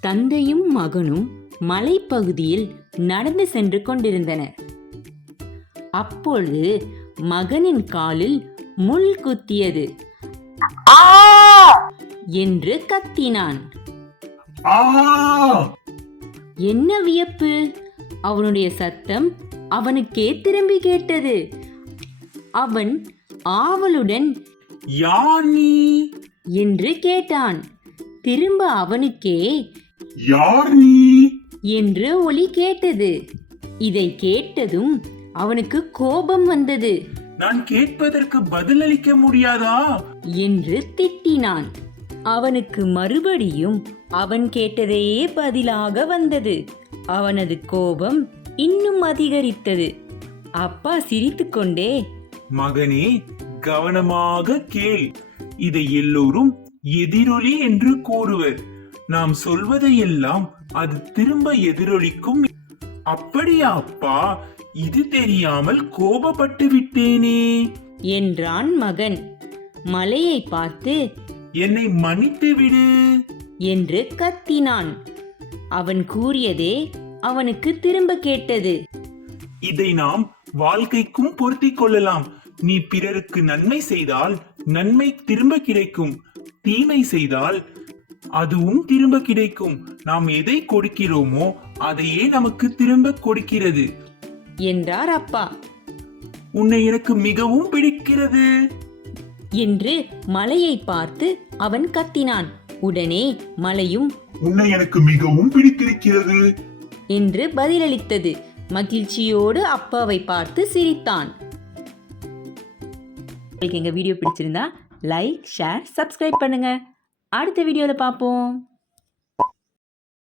தந்தையும் மகனும் மலைப்பகுதியில் நடந்து சென்று கொண்டிருந்தனர். அப்பொழுது மகனின் காலில் முள் குத்தியது என்று கத்தினான். என்ன வியப்பு! அவனுடைய சத்தம் அவனுக்கே திரும்பி கேட்டது. அவன் ஆவலுடன் யார் நீ என்று கேட்டான். திரும்ப அவனுக்கே யார் நீ என்று ஒலி கேட்டது. இதை கேட்டதும் அவனுக்கு கோபம் வந்தது. நான் கேட்பதற்கு பதிலளிக்க முடியாதா என்று திட்டினான். அவனுக்கு மறுபடியும் அவன் கேட்டதையே பதிலாக வந்தது. அவனது கோபம் இன்னும் அதிகரித்தது. அப்பா சிரித்துக்கொண்டே, மகனே, கவனமாக கேள். இதை எல்லோரும் எதிரொலி என்று கூறுவர். நாம் சொல்வதையெல்லாம் அது திரும்ப எதிரொலிக்கும். அப்படியா அப்பா? இது தெரியாமல் கோபப்பட்டு விட்டேனே என்றான் மகன். மலையை பார்த்து என்னை மன்னித்து விடு என்று கத்தினான். அவன் கூறியதே அவனுக்கு திரும்ப கேட்டது. இதை நாம் வாழ்க்கைக்கும் பொருத்திக் கொள்ளலாம். நீ பிறருக்கு நன்மை செய்தால் நன்மை திரும்ப கிடைக்கும், தீமை செய்தால் அதுவும் திரும்ப கிடைக்கும். நாம் எதை கொடுக்கிறோமோ அதையே நமக்கு திரும்ப கொடுக்கிறது என்றார் அப்பா. உன்னை எனக்கு மிகவும் பிடிக்கிறது என்று மலையை பார்த்து அவன் கத்தினான். உடனே மலையும் உன்னை எனக்கு மிகவும் பிடித்திருக்கிறது என்று பதிலளித்தது. மகிழ்ச்சியோடு அப்பாவை பார்த்து சிரித்தான். உங்களுக்கு எங்க வீடியோ பிடிச்சிருந்தா லைக், ஷேர், சப்ஸ்கிரைப் பண்ணுங்க. அடுத்த வீடியோல பார்ப்போம்.